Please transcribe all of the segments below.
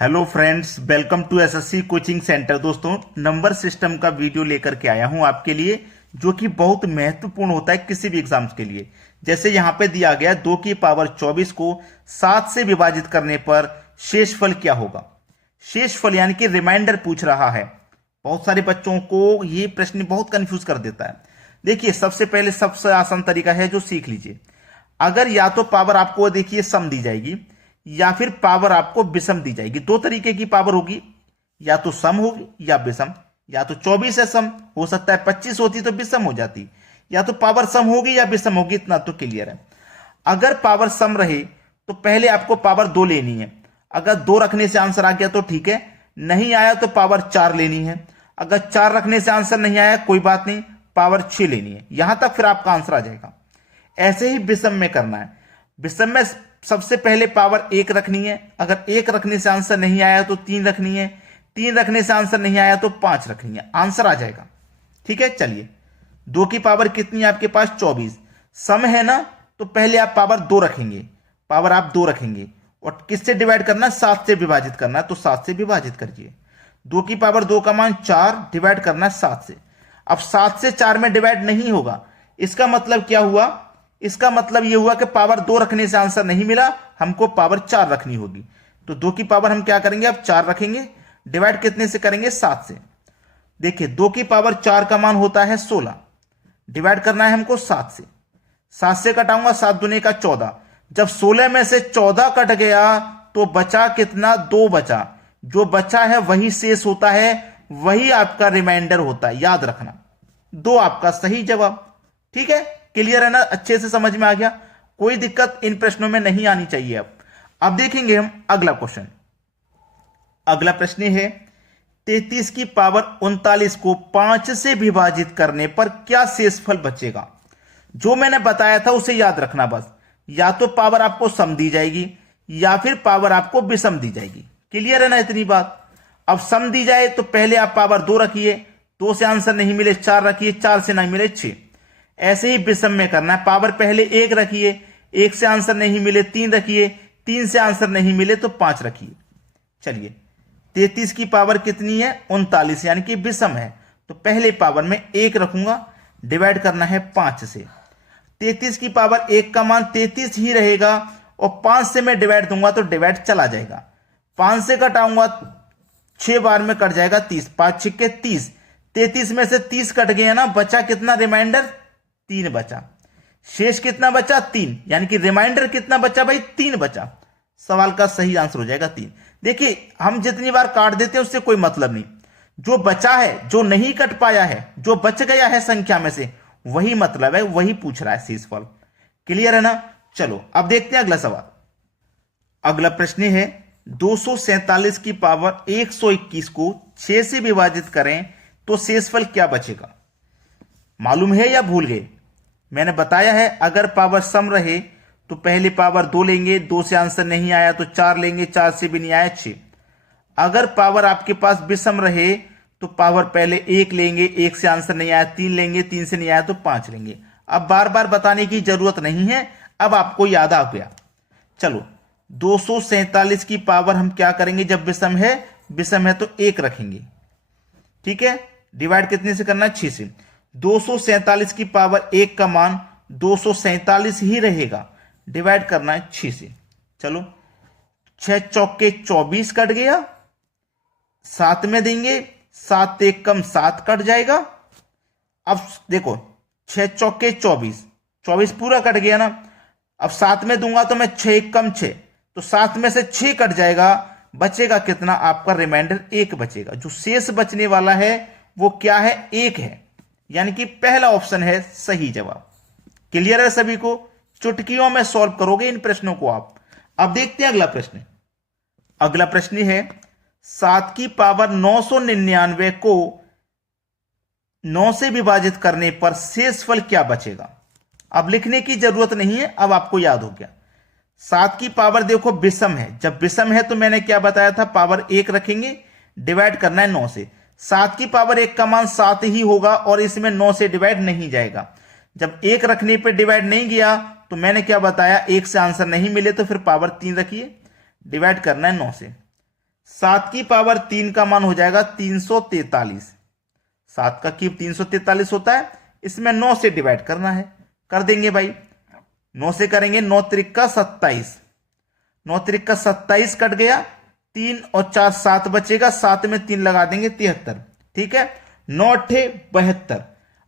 Hello friends, welcome to SSC coaching centre. दोस्तों, number system का video लेकर के आया हूं आपके लिए, जो कि बहुत महत्वपूर्ण होता है किसी भी एग्जाम्स के लिए। जैसे यहां पे दिया गया 2 की पावर 24 को 7 से विभाजित करने पर शेषफल क्या होगा। शेषफल यानी कि रिमाइंडर पूछ रहा है। बहुत सारे बच्चों को ये प्रश्न बहुत कंफ्यूज कर देता है। देखिए, सबसे पहले सबसे आसान तरीका है जो सीख लीजिए। अगर या तो पावर आपको देखिए सम दी जाएगी या फिर पावर आपको विषम दी जाएगी। दो तरीके की पावर होगी, या तो सम होगी या विषम। या तो 24 है सम, हो सकता है 25 होती तो विषम हो जाती। या तो पावर सम होगी या विषम होगी, इतना तो क्लियर है। अगर पावर सम रहे तो पहले आपको पावर 2 लेनी है। अगर 2 रखने से आंसर आ गया तो ठीक है, नहीं आया तो पावर 4 लेनी है। अगर 4 रखने से आंसर नहीं आया कोई बात नहीं, पावर 6 लेनी है। यहां तक फिर आपका आंसर आ जाएगा। ऐसे ही विषम में करना है। विषम में सबसे पहले पावर 1 रखनी है। अगर 1 रखने से आंसर नहीं आया तो 3 रखनी है। 3 रखने से आंसर नहीं आया तो 5 रखनी है, आंसर आ जाएगा। ठीक है, चलिए 2 की पावर कितनी है आपके पास 24। सम है ना, तो पहले आप पावर 2 रखेंगे। पावर आप 2 रखेंगे और किससे डिवाइड करना है, 7 से विभाजित करना है। तो 7 से विभाजित करिए। 2 की पावर 2 का मान 4, डिवाइड करना है 7 से। अब 7 से 4 में डिवाइड नहीं होगा। इसका मतलब क्या हुआ, इसका मतलब यह हुआ कि पावर 2 रखने से आंसर नहीं मिला, हमको पावर 4 रखनी होगी। तो 2 की पावर हम क्या करेंगे, अब 4 रखेंगे। डिवाइड कितने से करेंगे, 7 से। देखिए 2 की पावर 4 का मान होता है 16, डिवाइड करना है हमको 7 से। 7 से कटाऊंगा, 7 दूने का 14। जब 16 में से 14 कट गया तो बचा कितना, 2 बचा। जो बचा है वही शेष होता है, वही आपका रिमाइंडर होता है, याद रखना। 2 आपका सही जवाब। ठीक है, क्लियर है ना, अच्छे से समझ में आ गया। कोई दिक्कत इन प्रश्नों में नहीं आनी चाहिए। अब देखेंगे हम अगला क्वेश्चन। अगला प्रश्न है 33 की पावर 39 को 5 से विभाजित करने पर क्या शेषफल बचेगा। जो मैंने बताया था उसे याद रखना बस। या तो पावर आपको सम दी जाएगी या फिर पावर आपको विषम दी जाएगी। क्लियर है ना इतनी बात। अब सम दी जाए तो पहले आप पावर 2 रखिए, 2 से आंसर नहीं मिले 4 रखिए, 4 से नहीं मिले 6। ऐसे ही विषम में करना है। पावर पहले 1 रखिए, 1 से आंसर नहीं मिले 3 रखिए, 3 से आंसर नहीं मिले तो 5 रखिए। चलिए 33 की पावर कितनी है, 39, यानी कि विषम है। तो पहले पावर में 1 रखूंगा, डिवाइड करना है 5 से। 33 की पावर 1 का मान 33 ही रहेगा और 5 से मैं डिवाइड दूंगा तो डिवाइड चला जाएगा। 5 से घटाऊंगा 6 बार में कट जाएगा 30, 5 6 के 30। 33 में से 30 कट गया ना, बचा कितना रिमाइंडर, 3 बचा। शेष कितना बचा, 3, यानी कि रिमाइंडर कितना बचा भाई, 3 बचा। सवाल का सही आंसर हो जाएगा 3। देखिए हम जितनी बार काट देते हैं उससे कोई मतलब नहीं। जो बचा है, जो नहीं कट पाया है, जो बच गया है संख्या में से, वही मतलब है, वही पूछ रहा है शेषफल। क्लियर है ना। चलो अब देखते हैं अगला सवाल। अगला प्रश्न है 247 की पावर 121 को 6 से विभाजित करें तो शेषफल क्या बचेगा। मालूम है या भूल गए। मैंने बताया है अगर पावर सम रहे तो पहले पावर 2 लेंगे, 2 से आंसर नहीं आया तो 4 लेंगे, 4 से भी नहीं आया 6। अगर पावर आपके पास विषम रहे तो पावर पहले 1 लेंगे, 1 से आंसर नहीं आया 3 लेंगे, 3 से नहीं आया तो 5 लेंगे। अब बार बार बताने की जरूरत नहीं है, अब आपको याद आ गया। चलो 247 की पावर हम क्या करेंगे, जब विषम है तो 1 रखेंगे। ठीक है, डिवाइड कितने से करना है, 6 से। 247 की पावर 1 का मान 247 ही रहेगा, डिवाइड करना है 6 से। चलो 6 चौके 24 कट गया, 7 में देंगे, 7 1 कम 7 कट जाएगा। अब देखो 6 चौके 24, 24 पूरा कट गया ना। अब 7 में दूंगा तो मैं 6 1 कम 6, तो 7 में से 6 कट जाएगा। बचेगा कितना, आपका रिमाइंडर 1 बचेगा। जो शेष बचने वाला है वो क्या है, 1 है, यानी कि पहला ऑप्शन है सही जवाब। क्लियर है सभी को। चुटकियों में सॉल्व करोगे इन प्रश्नों को आप। अब देखते हैं अगला प्रश्न। अगला प्रश्न है 7 की पावर 999 को 9 से विभाजित करने पर शेषफल क्या बचेगा। अब लिखने की जरूरत नहीं है, अब आपको याद हो गया। 7 की पावर देखो विषम है, जब विषम है तो मैंने क्या बताया था, पावर 1 रखेंगे, डिवाइड करना है 9 से। 7 की पावर 1 का मान 7 ही होगा और इसमें 9 से डिवाइड नहीं जाएगा। जब 1 रखने पे डिवाइड नहीं गया तो मैंने क्या बताया, 1 से आंसर नहीं मिले तो फिर पावर 3 रखिए, डिवाइड करना है 9 से। 7 की पावर 3 का मान हो जाएगा 343। 7 का क्यूब 343 होता है, इसमें 9 से डिवाइड करना है, कर देंगे भाई। 9 से करेंगे, 9 त्रिक का 27, 9 त्रिक का 27 कट गया, 3 और 4 7 बचेगा, 7 में 3 लगा देंगे 73। ठीक है, 9 अट्ठे 72।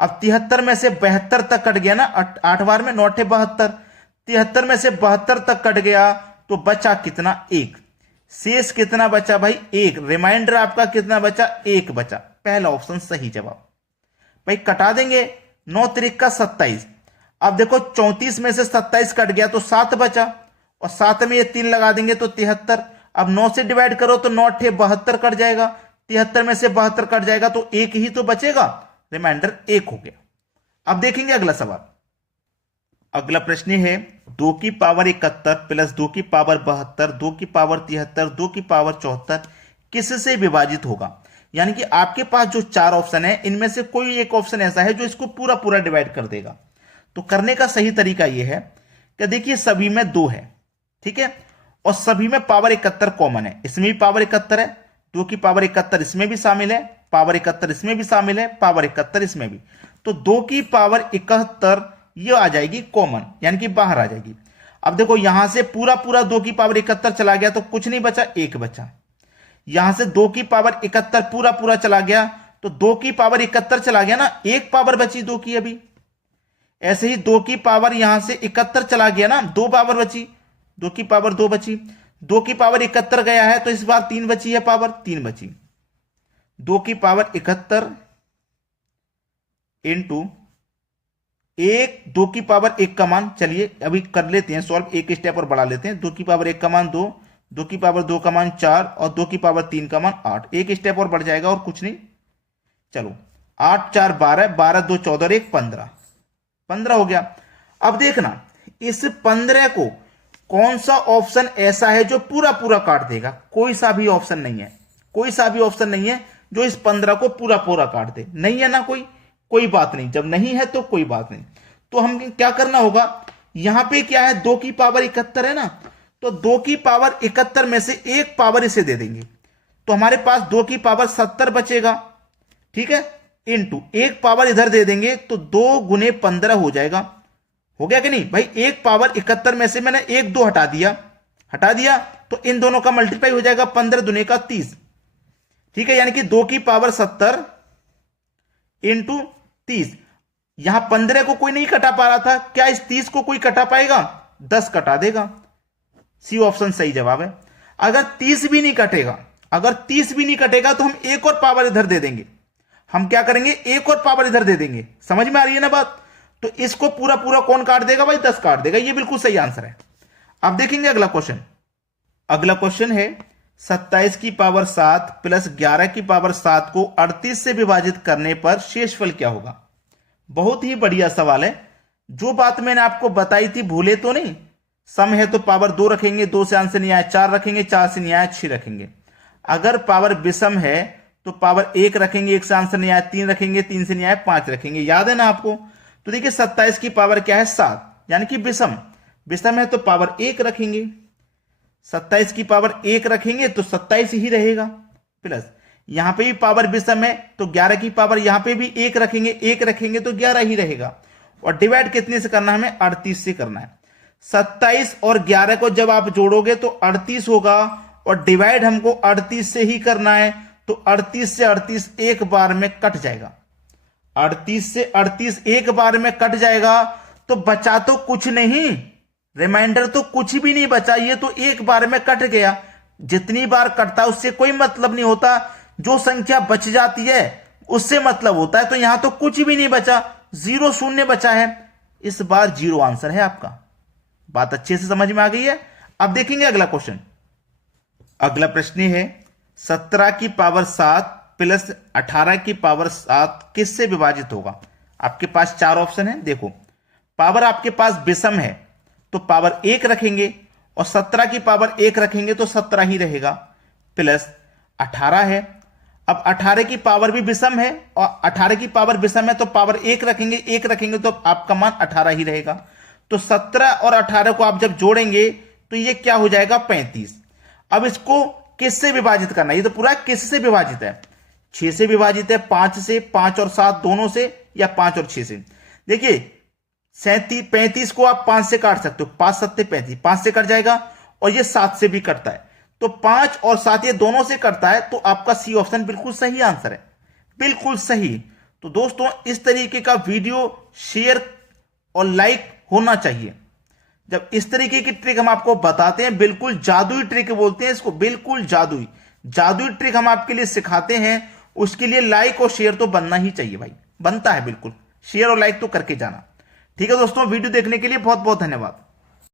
अब 73 में से 72 तक कट गया ना, 8 बार में 9 अट्ठे 72, 73 में से 72 तक कट गया तो बचा कितना? 1। शेष कितना बचा भाई? 1। रिमाइंडर आपका कितना बचा? 1 बचा। पहला ऑप्शन सही जवाब भाई। कटा देंगे, 9 त्रिक का 27। अब देखो 34 में से 27 कट गया तो 7 बचा, और 7 में ये 3 लगा देंगे तो 73। अब 9 से डिवाइड करो तो 9 अट्ठे 72 कट जाएगा, 73 में से 72 कट जाएगा तो 1 ही तो बचेगा, रिमाइंडर 1 हो गया। अब देखेंगे अगला सवाल। अगला प्रश्न है 2 की पावर 71 प्लस 2 की पावर 72, 2 की पावर 73, 2 की पावर 74 किससे विभाजित होगा? यानी कि आपके पास जो 4 ऑप्शन है, इनमें से कोई एक ऑप्शन ऐसा है जो इसको पूरा पूरा डिवाइड कर देगा। तो करने का सही तरीका यह है कि देखिए सभी में 2 है, ठीक है, और सभी में पावर 71 कॉमन है। इसमें भी पावर 71 है, 2 की पावर 71 इसमें भी शामिल है, पावर 71 इसमें भी शामिल है, पावर 71 इसमें भी। तो 2 की पावर 71 ये आ जाएगी कॉमन, यानी कि बाहर आ जाएगी। अब देखो यहां से पूरा पूरा 2 की पावर 71 चला गया तो कुछ नहीं बचा, 1 बचा। यहां से 2 की पावर 71 पूरा पूरा चला गया तो 2 की पावर 71 चला गया ना, 1 पावर बची 2 की अभी। ऐसे ही 2 की पावर यहां से 71 चला गया ना, 2 पावर बची, 2 की पावर 2 बची। 2 की पावर 71 गया है तो इस बार 3 बची है, पावर 3 बची। 2 की पावर 71 इंटू 1, 2 की पावर 1 का मान, चलिए अभी कर लेते हैं सॉल्व, एक स्टेप और बढ़ा लेते हैं। 2 की पावर 1 का मान 2, 2 की पावर 2 का मान 4 और 2 की पावर 3 का मान 8। एक स्टेप और बढ़ जाएगा और कुछ नहीं। चलो 8 4 12, 12 2 14 और 1 15, 15 हो गया। अब देखना इस 15 को कौन सा ऑप्शन ऐसा है जो पूरा पूरा काट देगा? कोई सा भी ऑप्शन नहीं है, कोई सा भी ऑप्शन नहीं है जो इस 15 को पूरा पूरा काट दे। नहीं है ना कोई बात नहीं, जब नहीं है तो कोई बात नहीं। तो हम क्या करना होगा, यहां पे क्या है 2 की पावर 71 है ना, तो 2 की पावर 71 में से 1 पावर इसे दे देंगे तो हमारे पास 2 की पावर 70 बचेगा, ठीक है, इंटू 1 पावर इधर दे देंगे तो 2 गुने 15 हो जाएगा। हो गया कि नहीं भाई? 1 पावर 71 में से मैंने 1 2 हटा दिया तो इन दोनों का मल्टीप्लाई हो जाएगा, 15 दुने का 30, ठीक है, यानी कि 2 की पावर 70 इंटू 30। यहां 15 को कोई नहीं कटा पा रहा था, क्या इस 30 को कोई कटा पाएगा? 10 कटा देगा। सी ऑप्शन सही जवाब है। अगर 30 भी नहीं कटेगा तो हम 1 और पावर इधर दे देंगे। हम क्या करेंगे, 1 और पावर इधर दे देंगे। समझ में आ रही है ना बात? तो इसको पूरा पूरा कौन काट देगा भाई? 10 काट देगा। ये बिल्कुल सही आंसर है। अब देखेंगे अगला क्वेश्चन। अगला क्वेश्चन है 27 की पावर 7 प्लस 11 की पावर 7 को 38 से विभाजित करने पर शेषफल क्या होगा? बहुत ही बढ़िया सवाल है। जो बात मैंने आपको बताई थी भूले तो नहीं? सम है तो पावर 2 रखेंगे, 2 से आंसर नहीं आया 4 रखेंगे, 4 से नहीं आया 6 रखेंगे। अगर पावर विषम है तो पावर 1 रखेंगे, 1 से आंसर नहीं आया 3 रखेंगे, 3 से नहीं आया 5 रखेंगे। याद है ना आपको? तो देखिए 27 की पावर क्या है? 7, यानी कि विषम है तो पावर 1 रखेंगे। 27 की पावर 1 रखेंगे तो 27 ही रहेगा, प्लस यहां पे भी पावर विषम है तो 11 की पावर यहां पे भी 1 रखेंगे तो 11 ही रहेगा। और डिवाइड कितने से करना है हमें? 38 से करना है। 27 और 11 को जब आप जोड़ोगे तो 38 होगा, और डिवाइड हमको 38 से ही करना है तो 38 से 38 एक बार में कट जाएगा। 38 से 38 एक बार में कट जाएगा तो बचा तो कुछ नहीं, रिमाइंडर तो कुछ भी नहीं बचा। ये तो एक बार में कट गया। जितनी बार कटता है उससे कोई मतलब नहीं होता, जो संख्या बच जाती है उससे मतलब होता है। तो यहां तो कुछ भी नहीं बचा, 0 शून्य बचा है। इस बार 0 आंसर है आपका। बात अच्छे से समझ में आ गई है? अब देखेंगे अगला क्वेश्चन। अगला प्रश्न है 17 की पावर 7 प्लस 18 की पावर 7 किससे विभाजित होगा? आपके पास 4 ऑप्शन है। देखो पावर आपके पास विषम है तो पावर 1 रखेंगे, और 17 की पावर 1 रखेंगे तो 17 ही रहेगा, प्लस 18 है। अब 18 की पावर भी विषम है, और 18 की पावर विषम है तो पावर 1 रखेंगे तो आपका मान 18 ही रहेगा। तो 17 और 18 को आप जब जोड़ेंगे तो ये क्या हो जाएगा? 35। अब इसको किससे विभाजित करना है, ये तो पूरा किससे विभाजित है, 6 से विभाजित है, 5 से, 5 और 7 दोनों से, या 5 और 6 से। देखिए 35 को आप 5 से काट सकते हो, 5 7 35, 5 से कट जाएगा, और ये 7 से भी कटता है, तो 5 और 7 ये दोनों से कटता है, तो आपका सी ऑप्शन बिल्कुल सही आंसर है, बिल्कुल सही। तो दोस्तों इस तरीके का वीडियो शेयर और लाइक होना चाहिए। जब इस तरीके की ट्रिक हम आपको बताते हैं, बिल्कुल जादुई ट्रिक बोलते हैं इसको, बिल्कुल जादुई जादुई ट्रिक हम आपके लिए सिखाते हैं, उसके लिए लाइक और शेयर तो बनना ही चाहिए भाई, बनता है बिल्कुल, शेयर और लाइक तो करके जाना। ठीक है दोस्तों, वीडियो देखने के लिए बहुत बहुत धन्यवाद।